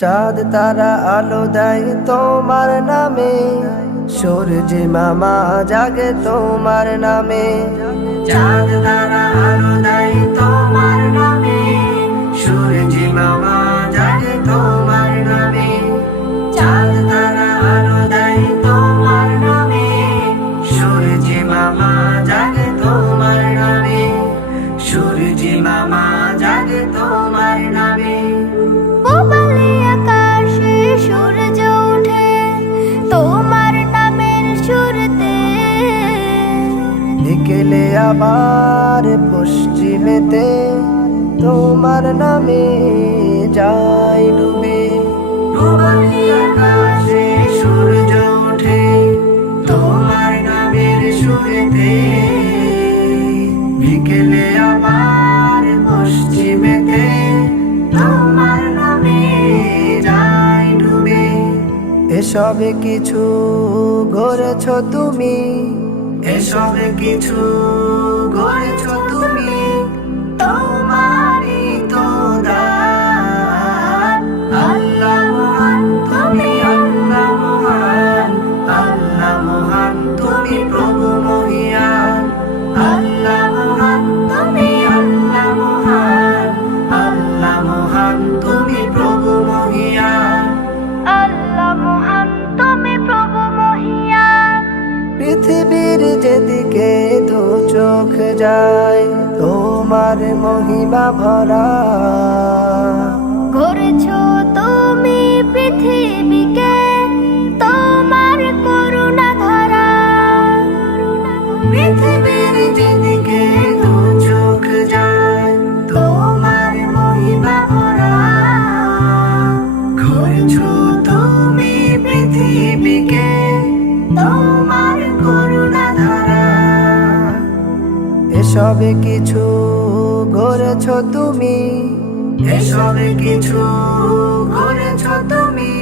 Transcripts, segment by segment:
চাঁদ তারা আলো দেয় তোমার নামে, সূর্য মামা জাগে তোমার নামে। চাঁদ তারা আলো দেয় তোমার নামে, সূর্য মামা জাগে তোমার নামে। চাঁদ তারা আলো দেয় তোমার নামে, সূর্য মামা জাগে তোমার নামে। সূর্য মামা জাগে তোমার নামে। পূবালি আকাশে সূর্য ওঠে তোমার নামের সুরতে। বিকেলে আবার পশ্চিমেতে তোমার নামে যায় ডুবে। পূবালি আকাশে সূর্য ওঠে তোমার নামের সুরেতে। বিকেলে আবার পশ্চিমেতে তোমার নামে যায় ডুবে। এসবে কিছু গড়েছ তুমি, এসবে কিছু গড়েছ তুমি, তোমারই তো দান। আল্লাহ মহান তুমি, আল্লাহ মহান, আল্লাহ মহান তুমি প্রভু মহিয়ান। আল্লাহ মহান তুমি, আল্লাহ মহান, আল্লাহ মহান তুমি প্রভু মহিয়ান। আল্লাহ মহান তুমি প্রভু মহিয়ান। পৃথিবীর যেদিকে দু চোখ যায় তোমার মহিমা ভরা। গড়েছো তুমি পৃথিবীকে তোমার করুণা ধারা। পৃথিবীর যেদিকে দু চোখ যায় তোমার মহিমা ভরা। গড়েছো তুমি পৃথিবীকে তোমার করুণা ধারা। এসবে কিছু গড়েছ তুমি, এসবে কিছু গড়েছ তুমি,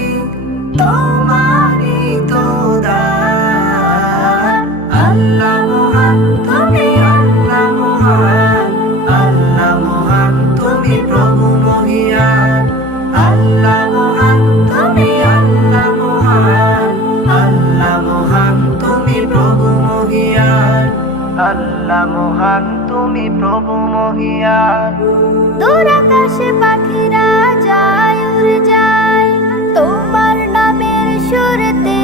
তোমারই তো দান। আল্লাহ মহান তুমি, আল্লাহ মহান, আল্লাহ মহান তুমি প্রভু মহিয়ান। আল্লাহ মহান তুমি, আল্লাহ মহান, আল্লাহ মহান তুমি প্রভু মহিয়ান। আল্লাহ মহান তুমি প্রভু মহিয়ান। দূর আকাশে পাখিরা যায় উড়ে যায় তোমার নামের সুরতে।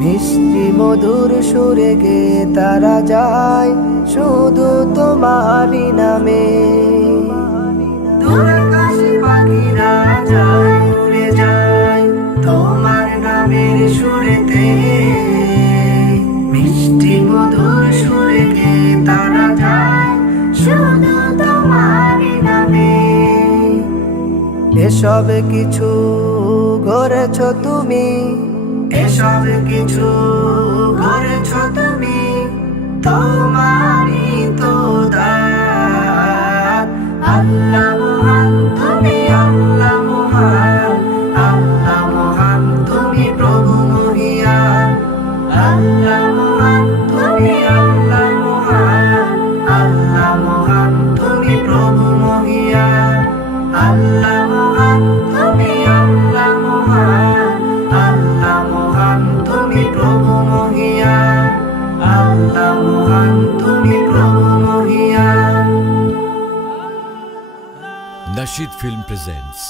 মিষ্টি মধুর সুরে গে তারা যায় শুধু তোমারই নামে। দূর আকাশে পাখিরা যায় উড়ে যায় তোমার নামের সুরেতে। মিষ্টি মধুর সুরে গে তারা যায় শুধু তোমারই নামে। এসব কিছু গড়েছ তুমি, এসব কিছু গড়েছ তুমি, তোমারই তো দান। আল্লাহ মহান তুমি, আল্লাহ মহান, আল্লাহ মহান তুমি প্রভু মহিয়ান। আল্লাহ মহান তুমি, আল্লাহ মহান, আল্লাহ মহান তুমি প্রভু মহিয়ান। আল্লাহ মহান তুমি, আল্লাহ মহান, আল্লাহ মহান তুমি প্রভু মহিয়ান। আল্লাহ মহান তুমি প্রভু মহিয়ান। Nasheed Film presents